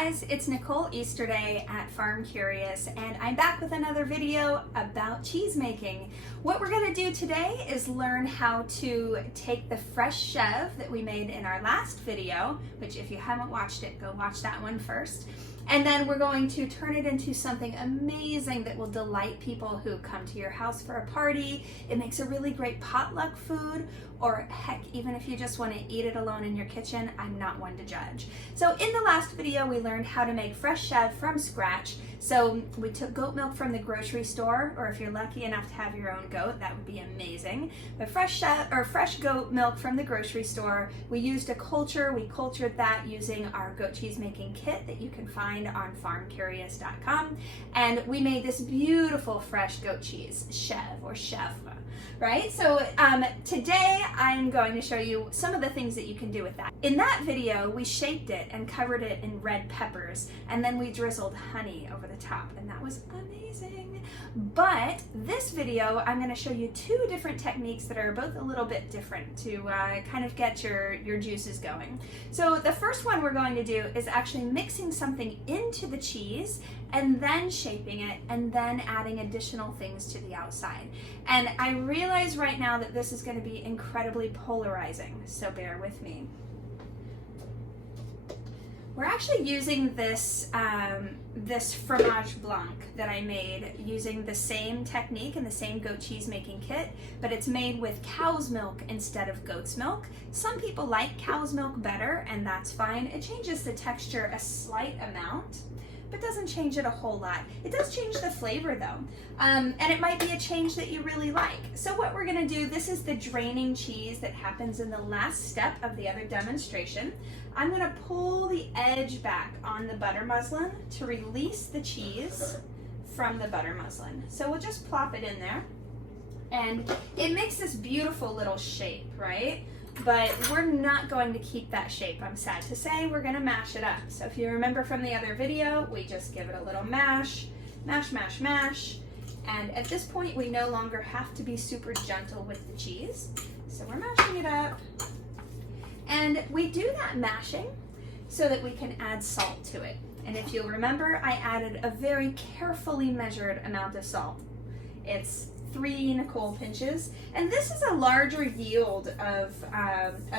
guys, it's Nicole Easterday at FARMcurious, and I'm back with another video about cheese making. What we're going to do today is learn how to take the fresh chèvre that we made in our last video, which if you haven't watched it, go watch that one first. And then we're going to turn it into something amazing that will delight people who come to your house for a party. It makes a really great potluck food, or heck, even if you just want to eat it alone in your kitchen, I'm not one to judge. So in the last video, we learned how to make fresh chèvre from scratch. So we took goat milk from the grocery store, or if you're lucky enough to have your own goat, that would be amazing. But fresh goat milk from the grocery store, we used a culture. We cultured that using our goat cheese making kit that you can find on FARMcurious.com, and we made this beautiful fresh goat cheese, chèvre or chèvre, right? So today I'm going to show you some of the things that you can do with that. In that video, we shaped it and covered it in red peppers, and then we drizzled honey over the top, and that was amazing. But this video, I'm going to show you two different techniques that are both a little bit different to kind of get your juices going. So the first one we're going to do is actually mixing something into the cheese and then shaping it and then adding additional things to the outside. And I realize right now that this is going to be incredibly polarizing, so bear with me. We're actually using this this fromage blanc that I made using the same technique and the same goat cheese making kit, but it's made with cow's milk instead of goat's milk. Some people like cow's milk better, and that's fine. It changes the texture a slight amount, but doesn't change it a whole lot. It does change the flavor though, and it might be a change that you really like. So what we're gonna do, this is the draining cheese that happens in the last step of the other demonstration. I'm gonna pull the edge back on the butter muslin to release the cheese from the butter muslin. So we'll just plop it in there, and it makes this beautiful little shape, right? But we're not going to keep that shape, I'm sad to say. We're gonna mash it up. So if you remember from the other video, we just give it a little mash, mash, mash, mash. And at this point, we no longer have to be super gentle with the cheese. So we're mashing it up. And we do that mashing so that we can add salt to it. And if you'll remember, I added a very carefully measured amount of salt. It's 3 Nicole pinches, and this is a larger yield of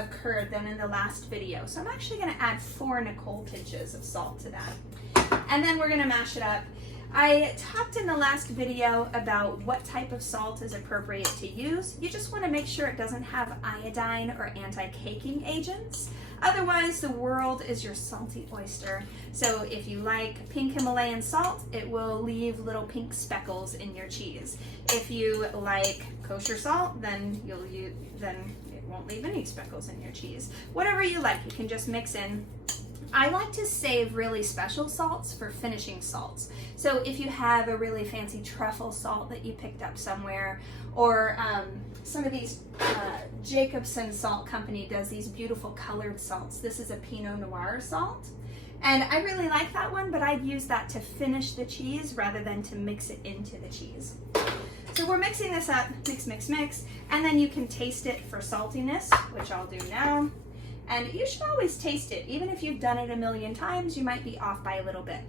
curd than in the last video. So I'm actually going to add 4 Nicole pinches of salt to that. And then we're going to mash it up. I talked in the last video about what type of salt is appropriate to use. You just want to make sure it doesn't have iodine or anti-caking agents. Otherwise, the world is your salty oyster. So if you like pink Himalayan salt, it will leave little pink speckles in your cheese. If you like kosher salt, then it won't leave any speckles in your cheese. Whatever you like, you can just mix in. I like to save really special salts for finishing salts. So if you have a really fancy truffle salt that you picked up somewhere, or some of these, Jacobsen Salt Company does these beautiful colored salts. This is a Pinot Noir salt. And I really like that one, but I'd use that to finish the cheese rather than to mix it into the cheese. So we're mixing this up, mix, mix, mix, and then you can taste it for saltiness, which I'll do now. And you should always taste it. Even if you've done it a million times, you might be off by a little bit.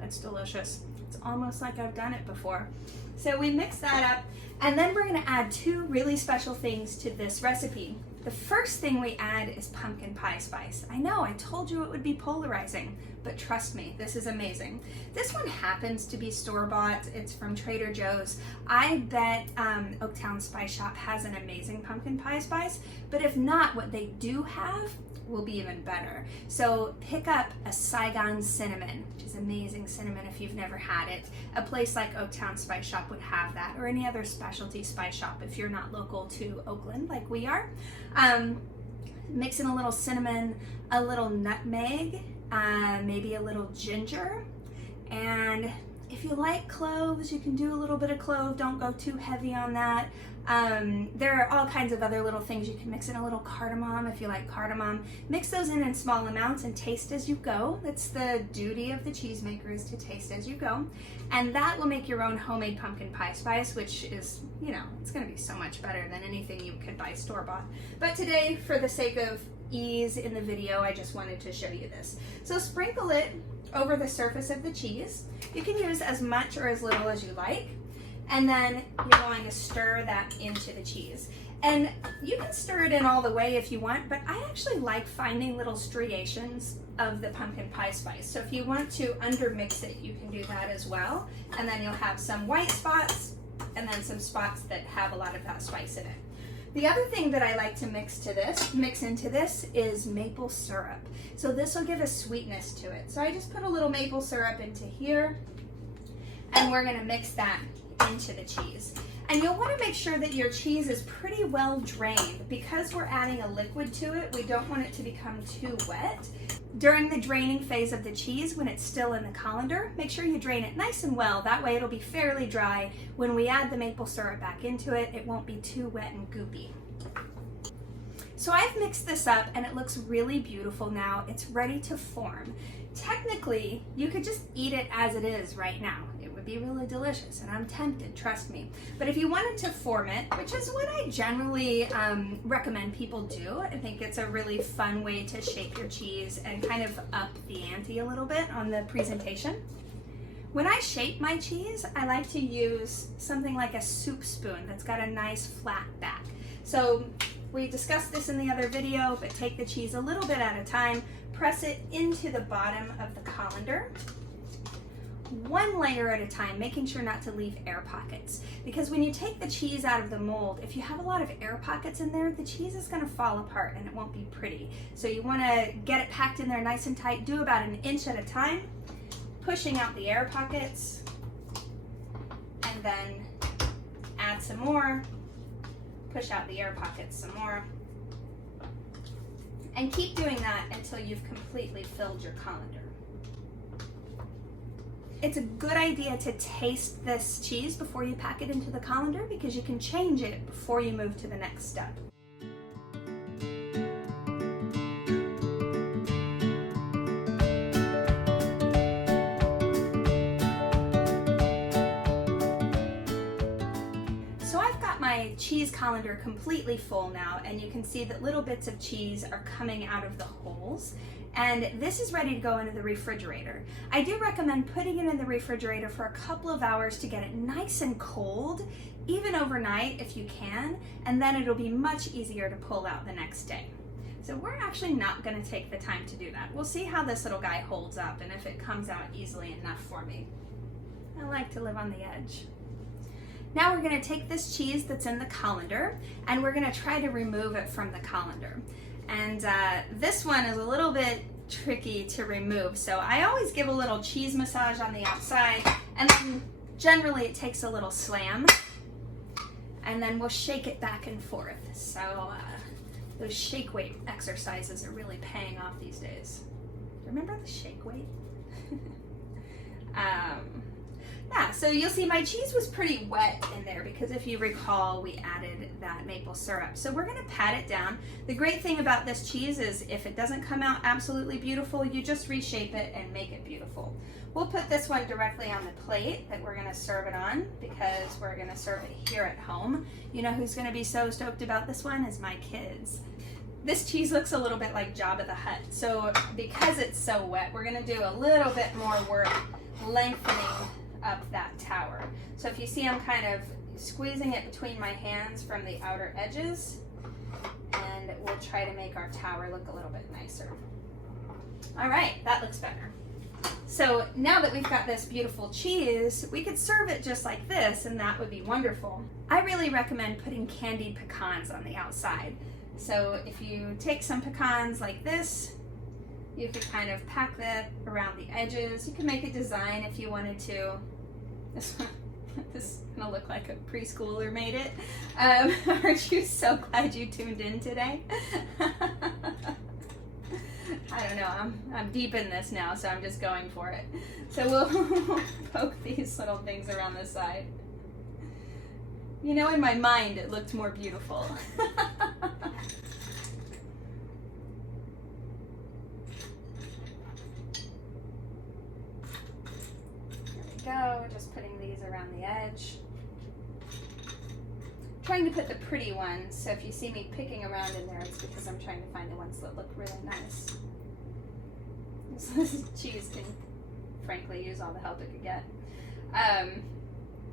That's delicious. It's almost like I've done it before. So we mix that up, and then we're gonna add 2 really special things to this recipe. The first thing we add is pumpkin pie spice. I know, I told you it would be polarizing, but trust me, this is amazing. This one happens to be store-bought. It's from Trader Joe's. I bet Oaktown Spice Shop has an amazing pumpkin pie spice, but if not, what they do have will be even better. So pick up a Saigon cinnamon, which is amazing cinnamon if you've never had it. A place like Oaktown Spice Shop would have that, or any other specialty spice shop if you're not local to Oakland like we are. Mix in a little cinnamon, a little nutmeg, maybe a little ginger, and if you like cloves, you can do a little bit of clove. Don't go too heavy on that. There are all kinds of other little things. You can mix in a little cardamom if you like cardamom. Mix those in small amounts and taste as you go. That's the duty of the cheesemaker, is to taste as you go. And that will make your own homemade pumpkin pie spice, which is, you know, it's gonna be so much better than anything you could buy store-bought. But today, for the sake of ease in the video, I just wanted to show you this. So sprinkle it over the surface of the cheese. You can use as much or as little as you like. And then you're going to stir that into the cheese. And you can stir it in all the way if you want, but I actually like finding little striations of the pumpkin pie spice. So if you want to undermix it, you can do that as well. And then you'll have some white spots and then some spots that have a lot of that spice in it. The other thing that I like to mix into this is maple syrup. So this will give a sweetness to it. So I just put a little maple syrup into here, and we're gonna mix that into the cheese. And you'll want to make sure that your cheese is pretty well drained. Because we're adding a liquid to it, we don't want it to become too wet. During the draining phase of the cheese, when it's still in the colander, make sure you drain it nice and well. That way it'll be fairly dry. When we add the maple syrup back into it, it won't be too wet and goopy. So I've mixed this up and it looks really beautiful now. It's ready to form. Technically, you could just eat it as it is right now. It would be really delicious, and I'm tempted, trust me. But if you wanted to form it, which is what I generally recommend people do, I think it's a really fun way to shape your cheese and kind of up the ante a little bit on the presentation. When I shape my cheese, I like to use something like a soup spoon that's got a nice flat back. So we discussed this in the other video, but take the cheese a little bit at a time, press it into the bottom of the colander, one layer at a time, making sure not to leave air pockets. Because when you take the cheese out of the mold, if you have a lot of air pockets in there, the cheese is gonna fall apart and it won't be pretty. So you wanna get it packed in there nice and tight, do about an inch at a time, pushing out the air pockets, and then add some more, push out the air pockets some more, and keep doing that until you've completely filled your colander. It's a good idea to taste this cheese before you pack it into the colander because you can change it before you move to the next step. My cheese colander completely full now, and you can see that little bits of cheese are coming out of the holes, and this is ready to go into the refrigerator. I do recommend putting it in the refrigerator for a couple of hours to get it nice and cold, even overnight if you can, and then it'll be much easier to pull out the next day. So we're actually not going to take the time to do that. We'll see how this little guy holds up and if it comes out easily enough for me. I like to live on the edge. Now we're going to take this cheese that's in the colander and we're going to try to remove it from the colander. And this one is a little bit tricky to remove, so I always give a little cheese massage on the outside, and then generally it takes a little slam, and then we'll shake it back and forth. So those shake weight exercises are really paying off these days. Remember the shake weight? Yeah, so you'll see my cheese was pretty wet in there because if you recall, we added that maple syrup. So we're gonna pat it down. The great thing about this cheese is if it doesn't come out absolutely beautiful, you just reshape it and make it beautiful. We'll put this one directly on the plate that we're gonna serve it on because we're gonna serve it here at home. You know who's gonna be so stoked about this one is my kids. This cheese looks a little bit like Jabba the Hutt. So because it's so wet, we're gonna do a little bit more work lengthening up that tower. So if you see, I'm kind of squeezing it between my hands from the outer edges, and we'll try to make our tower look a little bit nicer. All right, that looks better. So now that we've got this beautiful cheese, we could serve it just like this, and that would be wonderful. I really recommend putting candied pecans on the outside. So if you take some pecans like this, you could kind of pack that around the edges. You could make a design if you wanted to. This is gonna look like a preschooler made it. Aren't you so glad you tuned in today? I don't know, I'm deep in this now, so I'm just going for it. So we'll poke these little things around the side. You know, in my mind, it looked more beautiful. Go, just putting these around the edge. trying to put the pretty ones, so if you see me picking around in there, it's because I'm trying to find the ones that look really nice. This cheese can frankly use all the help it could get.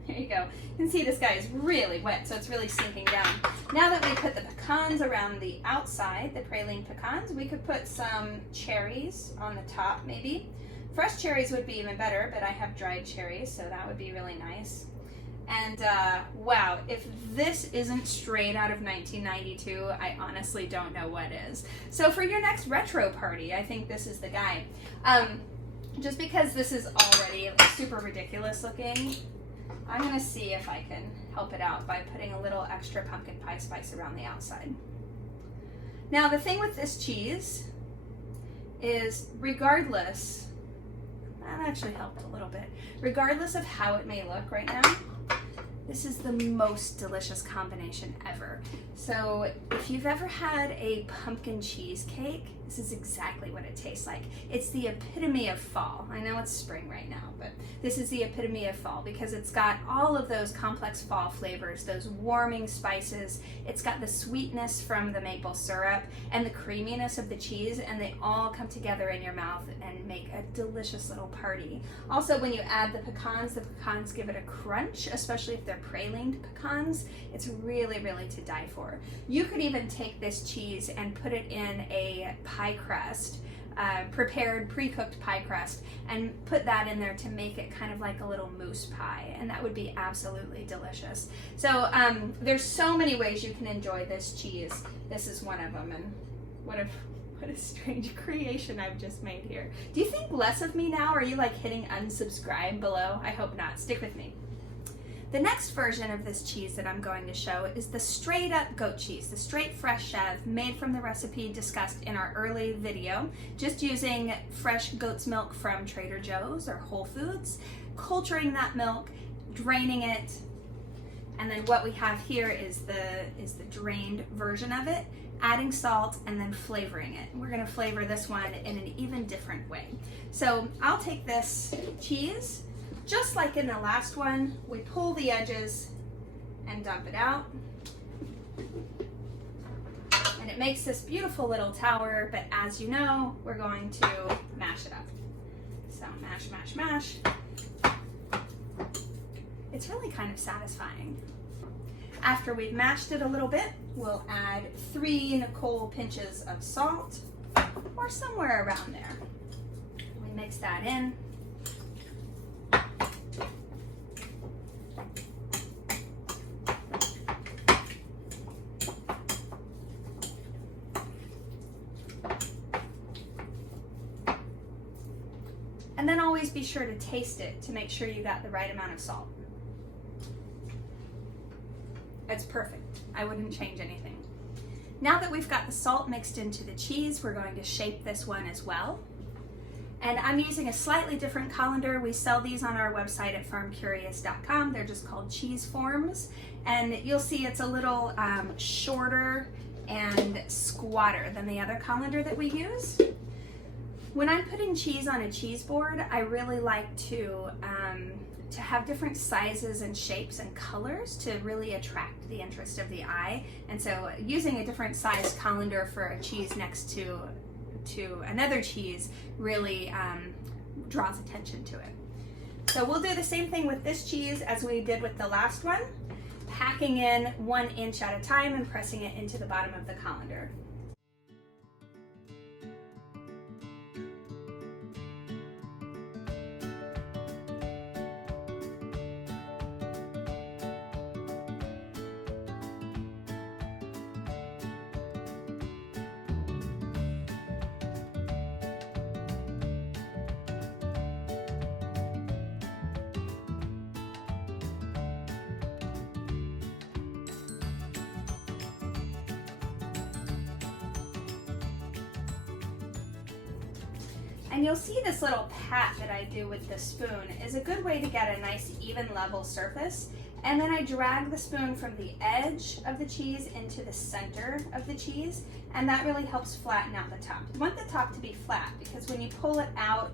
Here you go. You can see this guy is really wet, so it's really sinking down. Now that we put the pecans around the outside, the praline pecans, we could put some cherries on the top maybe. Fresh cherries would be even better, but I have dried cherries, so that would be really nice. And wow, if this isn't straight out of 1992, I honestly don't know what is. So for your next retro party, I think this is the guy. Just because this is already super ridiculous looking, I'm gonna see if I can help it out by putting a little extra pumpkin pie spice around the outside. Now the thing with this cheese is regardless, that actually helped a little bit, regardless of how it may look right now, this is the most delicious combination ever. So if you've ever had a pumpkin cheesecake, this is exactly what it tastes like. It's the epitome of fall. I know it's spring right now, but this is the epitome of fall because it's got all of those complex fall flavors, those warming spices. It's got the sweetness from the maple syrup and the creaminess of the cheese, and they all come together in your mouth and make a delicious little party. Also, when you add the pecans give it a crunch, especially if they're pralined pecans. It's really, really to die for. You could even take this cheese and put it in a pie crust, prepared, pre-cooked pie crust, and put that in there to make it kind of like a little mousse pie, and that would be absolutely delicious. So there's so many ways you can enjoy this cheese. This is one of them, and what a strange creation I've just made here. Do you think less of me now? Are you like hitting unsubscribe below? I hope not. Stick with me. The next version of this cheese that I'm going to show is the straight up goat cheese, the straight fresh chèvre made from the recipe discussed in our early video, just using fresh goat's milk from Trader Joe's or Whole Foods, culturing that milk, draining it, and then what we have here is the drained version of it, adding salt and then flavoring it. We're going to flavor this one in an even different way. So I'll take this cheese. Just like in the last one, we pull the edges and dump it out. And it makes this beautiful little tower, but as you know, we're going to mash it up. So mash, mash, mash. It's really kind of satisfying. After we've mashed it a little bit, we'll add 3 Nicole pinches of salt, or somewhere around there. We mix that in. And then always be sure to taste it to make sure you got the right amount of salt. It's perfect. I wouldn't change anything. Now that we've got the salt mixed into the cheese, we're going to shape this one as well. And I'm using a slightly different colander. We sell these on our website at FARMcurious.com. They're just called cheese forms. And you'll see it's a little shorter and squatter than the other colander that we use. When I'm putting cheese on a cheese board, I really like to have different sizes and shapes and colors to really attract the interest of the eye. And so using a different size colander for a cheese next to another cheese really draws attention to it. So we'll do the same thing with this cheese as we did with the last one, packing in 1 inch at a time and pressing it into the bottom of the colander. And you'll see this little pat that I do with the spoon is a good way to get a nice even level surface. And then I drag the spoon from the edge of the cheese into the center of the cheese, and that really helps flatten out the top. You want the top to be flat because when you pull it out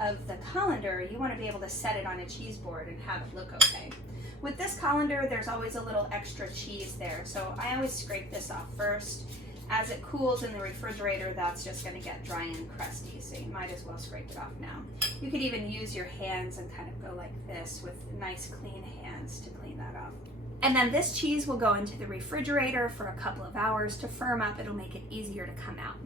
of the colander, you want to be able to set it on a cheese board and have it look okay. With this colander, there's always a little extra cheese there, so I always scrape this off first. As it cools in the refrigerator, that's just going to get dry and crusty, so you might as well scrape it off now. You could even use your hands and kind of go like this with nice clean hands to clean that off. And then this cheese will go into the refrigerator for a couple of hours to firm up. It'll make it easier to come out.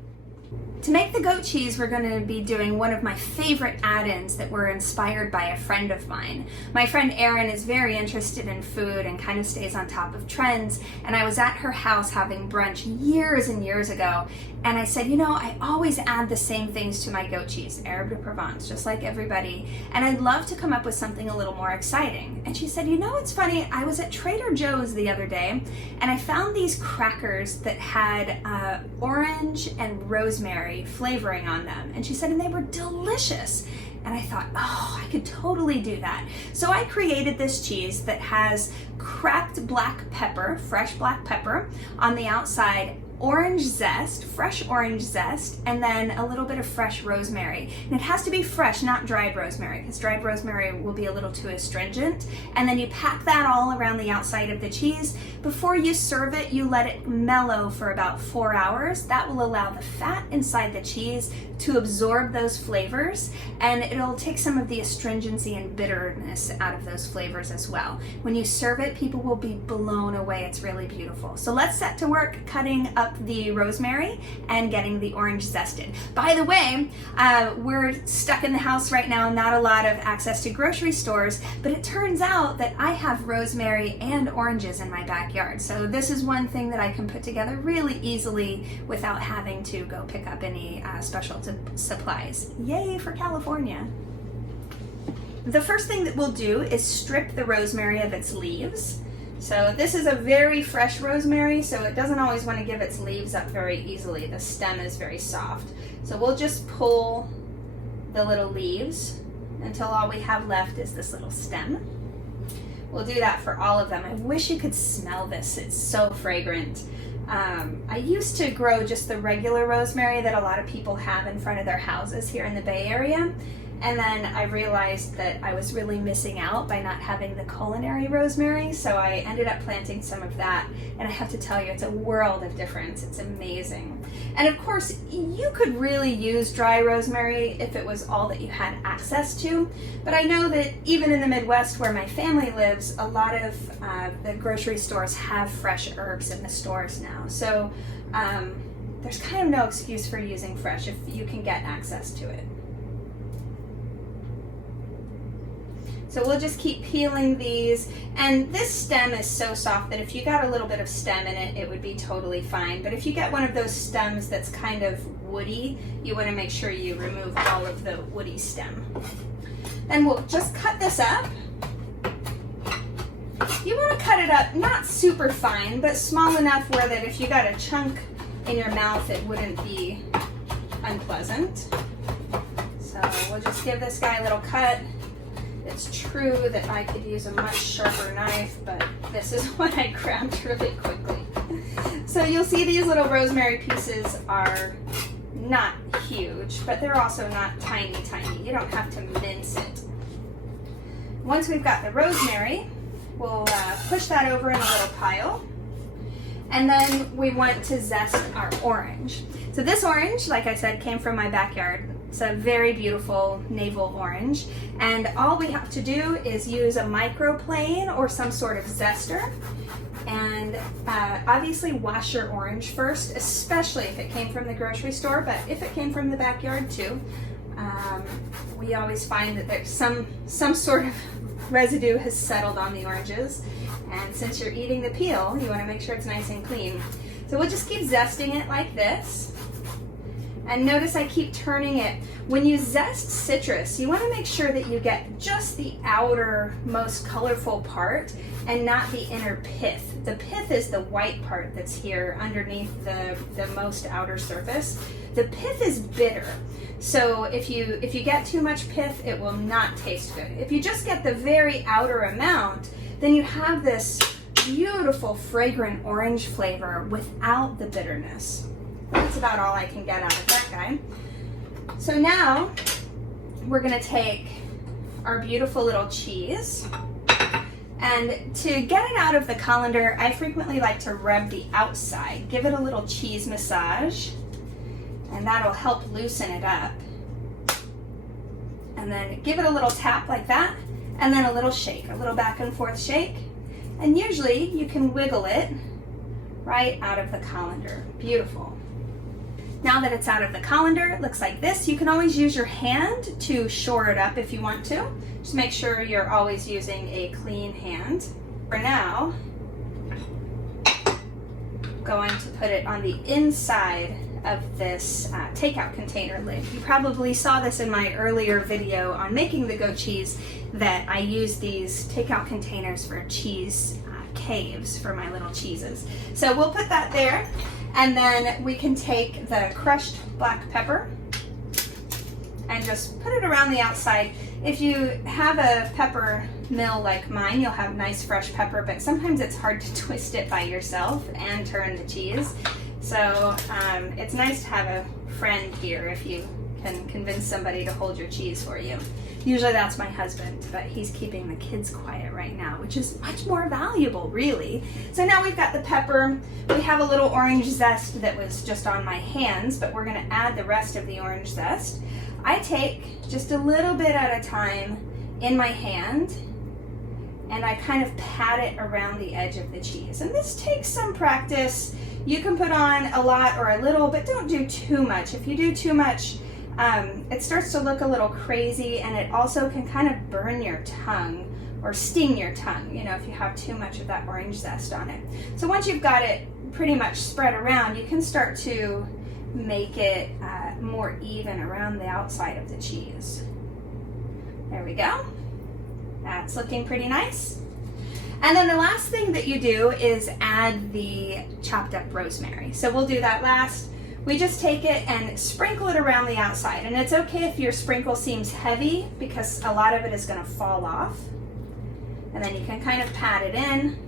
To make the goat cheese, we're going to be doing one of my favorite add-ins that were inspired by a friend of mine. My friend Erin is very interested in food and kind of stays on top of trends, and I was at her house having brunch years and years ago, and I said, you know, I always add the same things to my goat cheese, Herbe de Provence, just like everybody, and I'd love to come up with something a little more exciting. And she said, you know, it's funny, I was at Trader Joe's the other day, and I found these crackers that had orange and rosemary flavoring on them. And she said, and they were delicious. And I thought, oh, I could totally do that. So I created this cheese that has cracked black pepper, fresh black pepper on the outside, orange zest, fresh orange zest, and then a little bit of fresh rosemary. And it has to be fresh, not dried rosemary, because dried rosemary will be a little too astringent. And then you pack that all around the outside of the cheese. Before you serve it, you let it mellow for about 4 hours. That will allow the fat inside the cheese to absorb those flavors, and it'll take some of the astringency and bitterness out of those flavors as well. When you serve it, people will be blown away. It's really beautiful. So let's set to work cutting up the rosemary and getting the orange zested. By the way, we're stuck in the house right now, not a lot of access to grocery stores, but it turns out that I have rosemary and oranges in my backyard. So this is one thing that I can put together really easily without having to go pick up any special supplies. Yay for California. The first thing that we'll do is strip the rosemary of its leaves. So this is a very fresh rosemary, so it doesn't always want to give its leaves up very easily. The stem is very soft. So we'll just pull the little leaves until all we have left is this little stem. We'll do that for all of them. I wish you could smell this. It's so fragrant. I used to grow just the regular rosemary that a lot of people have in front of their houses here in the Bay Area. And then I realized that I was really missing out by not having the culinary rosemary, so I ended up planting some of that, and I have to tell you, it's a world of difference. It's amazing. And of course, you could really use dry rosemary if it was all that you had access to, but I know that even in the Midwest where my family lives, a lot of the grocery stores have fresh herbs in the stores now, so there's kind of no excuse for using fresh if you can get access to it. So we'll just keep peeling these, and this stem is so soft that if you got a little bit of stem in it, it would be totally fine. But if you get one of those stems that's kind of woody, you want to make sure you remove all of the woody stem. Then we'll just cut this up. You want to cut it up not super fine, but small enough where that if you got a chunk in your mouth, it wouldn't be unpleasant. So we'll just give this guy a little cut. It's true that I could use a much sharper knife, but this is what I grabbed really quickly. So you'll see these little rosemary pieces are not huge, but they're also not tiny, tiny. You don't have to mince it. Once we've got the rosemary, we'll push that over in a little pile. And then we want to zest our orange. So this orange, like I said, came from my backyard. It's a very beautiful navel orange, and all we have to do is use a microplane or some sort of zester, and obviously wash your orange first, especially if it came from the grocery store, but if it came from the backyard too. We always find that there's some sort of residue has settled on the oranges, and since you're eating the peel, you want to make sure it's nice and clean. So we'll just keep zesting it like this. And notice I keep turning it. When you zest citrus, you want to make sure that you get just the outer, most colorful part and not the inner pith. The pith is the white part that's here underneath the most outer surface. The pith is bitter. So if you get too much pith, it will not taste good. If you just get the very outer amount, then you have this beautiful, fragrant orange flavor without the bitterness. That's about all I can get out of that guy. So now we're going to take our beautiful little cheese And to get it out of the colander, I frequently like to rub the outside, give it a little cheese massage, and that'll help loosen it up. And then give it a little tap like that, and then a little shake, a little back and forth shake. And usually you can wiggle it right out of the colander. Beautiful. Now that it's out of the colander, it looks like this. You can always use your hand to shore it up if you want to. Just make sure you're always using a clean hand. For now, I'm going to put it on the inside of this takeout container lid. You probably saw this in my earlier video on making the goat cheese, that I use these takeout containers for cheese caves for my little cheeses. So we'll put that there, and then we can take the crushed black pepper and just put it around the outside. If you have a pepper mill like mine, you'll have nice fresh pepper, but sometimes it's hard to twist it by yourself and turn the cheese. So it's nice to have a friend here if you can convince somebody to hold your cheese for you. Usually that's my husband, but he's keeping the kids quiet right now, which is much more valuable, really. So now we've got the pepper. We have a little orange zest that was just on my hands, but we're gonna add the rest of the orange zest. I take just a little bit at a time in my hand, and I kind of pat it around the edge of the cheese. And this takes some practice. You can put on a lot or a little, but don't do too much. If you do too much, it starts to look a little crazy, and it also can kind of burn your tongue or sting your tongue, you know, if you have too much of that orange zest on it. So once you've got it pretty much spread around, you can start to make it more even around the outside of the cheese. There we go. That's looking pretty nice. And then the last thing that you do is add the chopped up rosemary. So we'll do that last. We just take it and sprinkle it around the outside. And it's okay if your sprinkle seems heavy, because a lot of it is gonna fall off. And then you can kind of pat it in,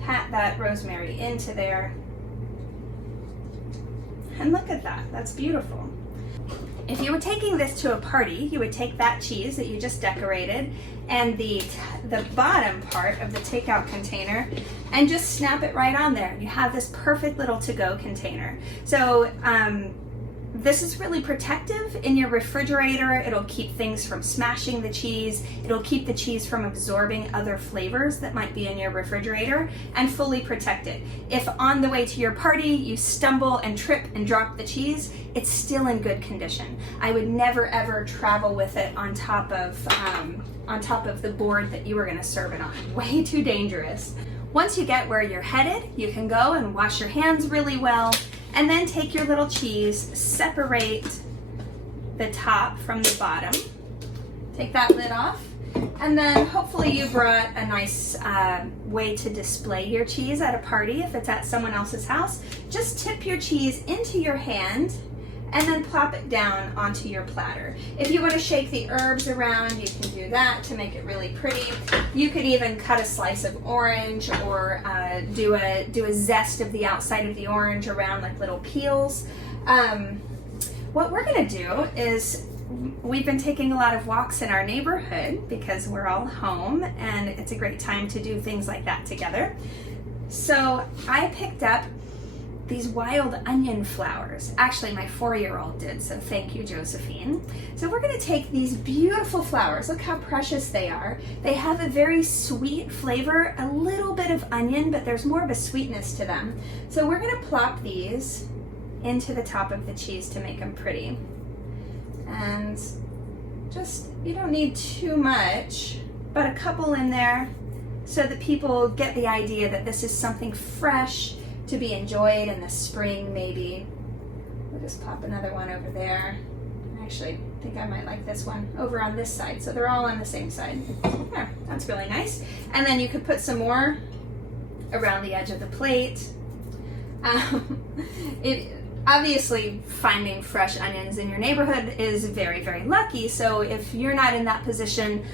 pat that rosemary into there. And look at that, that's beautiful. If you were taking this to a party, you would take that cheese that you just decorated and the bottom part of the takeout container and just snap it right on there. You have this perfect little to-go container. So this is really protective in your refrigerator. It'll keep things from smashing the cheese. It'll keep the cheese from absorbing other flavors that might be in your refrigerator, and fully protect it. If on the way to your party you stumble and trip and drop the cheese, it's still in good condition. I would never ever travel with it on top of the board that you were gonna serve it on. Way too dangerous. Once you get where you're headed, you can go and wash your hands really well, and then take your little cheese, separate the top from the bottom, take that lid off, and then hopefully you brought a nice way to display your cheese at a party if it's at someone else's house. Just tip your cheese into your hand and then plop it down onto your platter. If you want to shake the herbs around, you can do that to make it really pretty. You could even cut a slice of orange, or do a zest of the outside of the orange around, like little peels. What we're gonna do is, we've been taking a lot of walks in our neighborhood because we're all home and it's a great time to do things like that together. So I picked up these wild onion flowers. Actually, my 4-year-old did, so thank you, Josephine. So we're gonna take these beautiful flowers. Look how precious they are. They have a very sweet flavor, a little bit of onion, but there's more of a sweetness to them. So we're gonna plop these into the top of the cheese to make them pretty. And just, you don't need too much, but a couple in there so that people get the idea that this is something fresh to be enjoyed in the spring, maybe. We'll just pop another one over there. Actually, I think I might like this one over on this side, so they're all on the same side. There, that's really nice. And then you could put some more around the edge of the plate. Obviously, finding fresh onions in your neighborhood is very, very lucky. So if you're not in that position,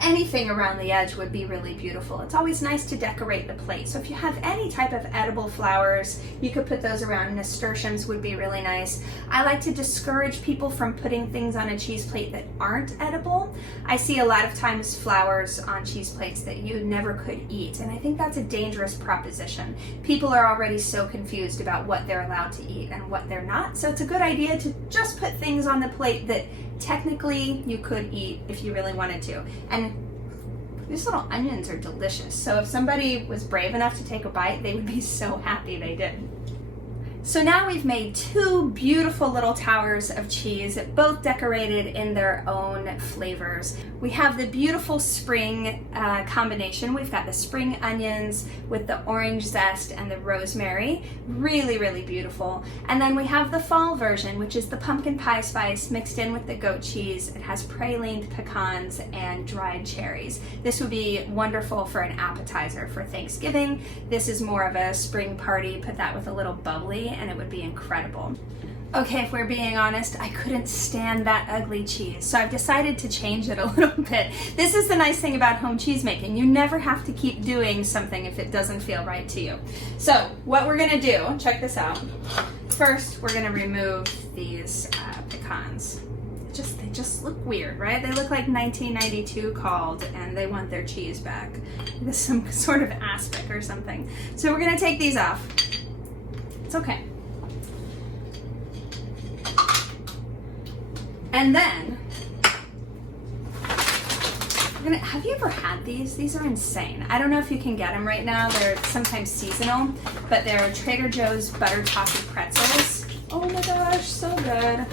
anything around the edge would be really beautiful. It's always nice to decorate the plate. So if you have any type of edible flowers, you could put those around. Nasturtiums would be really nice. I like to discourage people from putting things on a cheese plate that aren't edible. I see a lot of times flowers on cheese plates that you never could eat, and I think that's a dangerous proposition. People are already so confused about what they're allowed to eat and what they're not, so it's a good idea to just put things on the plate that technically you could eat if you really wanted to. And these little onions are delicious, so if somebody was brave enough to take a bite, they would be so happy they did. So now we've made two beautiful little towers of cheese, both decorated in their own flavors. We have the beautiful spring combination. We've got the spring onions with the orange zest and the rosemary. Really, really beautiful. And then we have the fall version, which is the pumpkin pie spice mixed in with the goat cheese. It has pralined pecans and dried cherries. This would be wonderful for an appetizer for Thanksgiving. This is more of a spring party. Put that with a little bubbly and it would be incredible. Okay, if we're being honest, I couldn't stand that ugly cheese, so I've decided to change it a little bit. This is the nice thing about home cheese making. You never have to keep doing something if it doesn't feel right to you. So what we're gonna do, check this out. First, we're gonna remove these pecans. They just look weird, right? They look like 1992 called and they want their cheese back. There's some sort of aspic or something. So we're gonna take these off. It's okay. And then, have you ever had these? These are insane. I don't know if you can get them right now. They're sometimes seasonal, but they're Trader Joe's butter toffee pretzels. Oh my gosh, so good.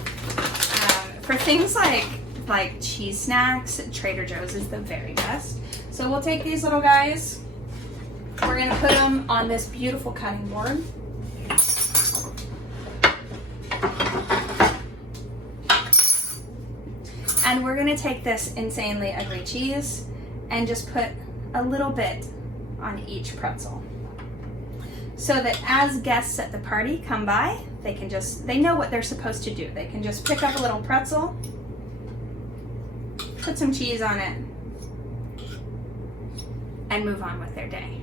For things like cheese snacks, Trader Joe's is the very best. So we'll take these little guys. We're gonna put them on this beautiful cutting board. And we're gonna take this insanely ugly cheese and just put a little bit on each pretzel. So that as guests at the party come by, they know what they're supposed to do. They can just pick up a little pretzel, put some cheese on it, and move on with their day.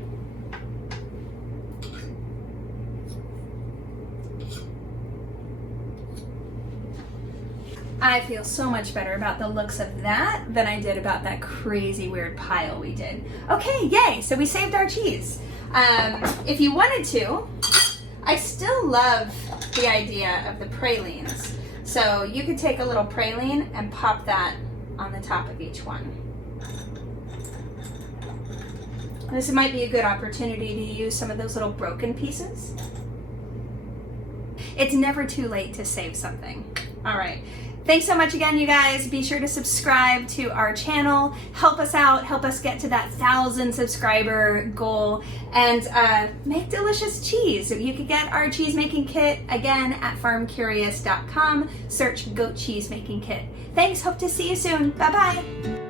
I feel so much better about the looks of that than I did about that crazy weird pile we did. Okay, yay, so we saved our cheese. If you wanted to, I still love the idea of the pralines. So you could take a little praline and pop that on the top of each one. This might be a good opportunity to use some of those little broken pieces. It's never too late to save something. All right. Thanks so much again, you guys. Be sure to subscribe to our channel. Help us out. Help us get to that 1,000 subscriber goal and make delicious cheese. You can get our cheese making kit again at FARMcurious.com. Search Goat Cheese Making Kit. Thanks. Hope to see you soon. Bye-bye.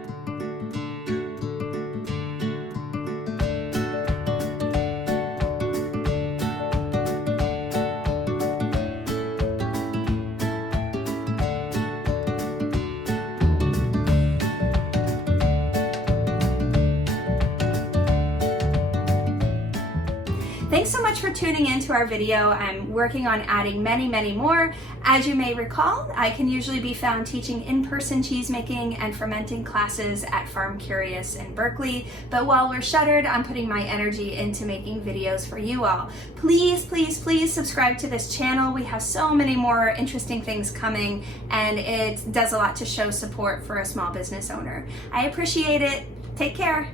Thanks so much for tuning in to our video. I'm working on adding many, many more. As you may recall, I can usually be found teaching in-person cheese making and fermenting classes at FARMcurious in Berkeley. But while we're shuttered, I'm putting my energy into making videos for you all. Please, please, please subscribe to this channel. We have so many more interesting things coming, and it does a lot to show support for a small business owner. I appreciate it. Take care.